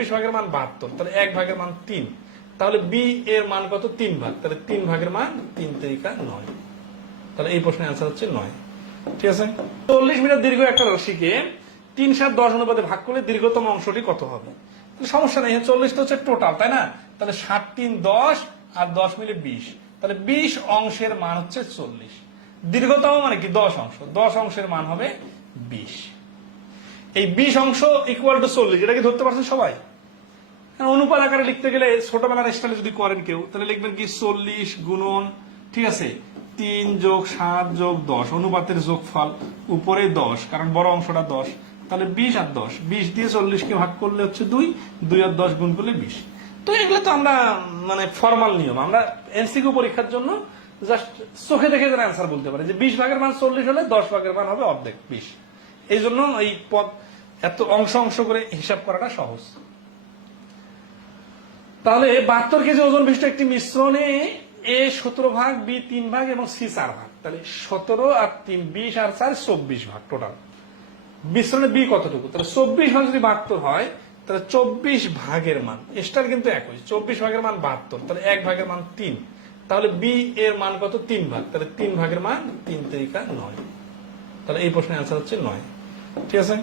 বিশ ভাগের মান বাহাত্তর, তাহলে এক ভাগের মান তিন। তাহলে বি এর মান কত? তিন ভাগ। তাহলে তিন ভাগের মান তিন তেরিকা নয়। তাহলে এই প্রশ্নের অ্যান্সার হচ্ছে নয়। ঠিক আছে? চল্লিশ মিটার দীর্ঘ একটা রশিকে তিন সাত দশ অনুপাতে ভাগ করলে দীর্ঘতম অংশটি কত হবে? সমস্যা নেই চল্লিশ তো হচ্ছে টোটাল তাই না? তাহলে ষাট তিন দশ আর দশ মিলে বিশ। তাহলে বিশ অংশের মান হচ্ছে চল্লিশ। দীর্ঘতম মানে কি? দশ অংশ। দশ অংশের মান হবে বিশ। এই বিশ অংশ ইকুয়াল টু চল্লিশ, এটা কি ধরতে পারছেন সবাই? অনুপাত আকারে লিখতে গেলে ছোটবেলার স্টাইলে যদি করেন কেউ, তাহলে লিখবেন কি চল্লিশ গুণন, ঠিক আছে, তিন যোগ সাত যোগ দশ, অনুপাতের যোগফল উপরে দশ, কারণ বড় অংশটা দশ, তাহলে বিশ আর দশ, বিশ দিয়ে চল্লিশকে ভাগ করলে হচ্ছে দুই দুই আর দশ গুণ করলে বিশ। তো এগুলো তো আমরা মানে ফর্মাল নিয়ম। আমরা এনসিকিউ পরীক্ষার জন্য জাস্ট চোখে দেখে যারা অ্যান্সার বলতে পারে, যে বিশ ভাগের মান চল্লিশ হলে দশ ভাগের মান হবে অর্ধেক বিশ। এই জন্য এই পদ, এত অংশ অংশ করে হিসাব করাটা সহজ। তাহলে বাহাত্তর কেজি ওজন বিশিষ্ট একটি মিশ্রণে এ সতেরো ভাগ, বি তিন ভাগ এবং সি চার ভাগ। তাহলে সতেরো আর তিন, বিশ আর চার, চব্বিশ ভাগ টোটাল মিশ্রণে বি কতটুকু? তাহলে চব্বিশ ভাগ যদি বাহাত্তর হয়, তাহলে চব্বিশ ভাগের মান, এস্টার কিন্তু একই, চব্বিশ ভাগের মান বাহাত্তর, তাহলে এক ভাগের মান তিন। তাহলে বি এর মান কত? তিন ভাগ, তাহলে তিন ভাগের মান তিন তরিকা নয়। তাহলে এই প্রশ্নের অ্যান্সার হচ্ছে নয়। ঠিক আছে?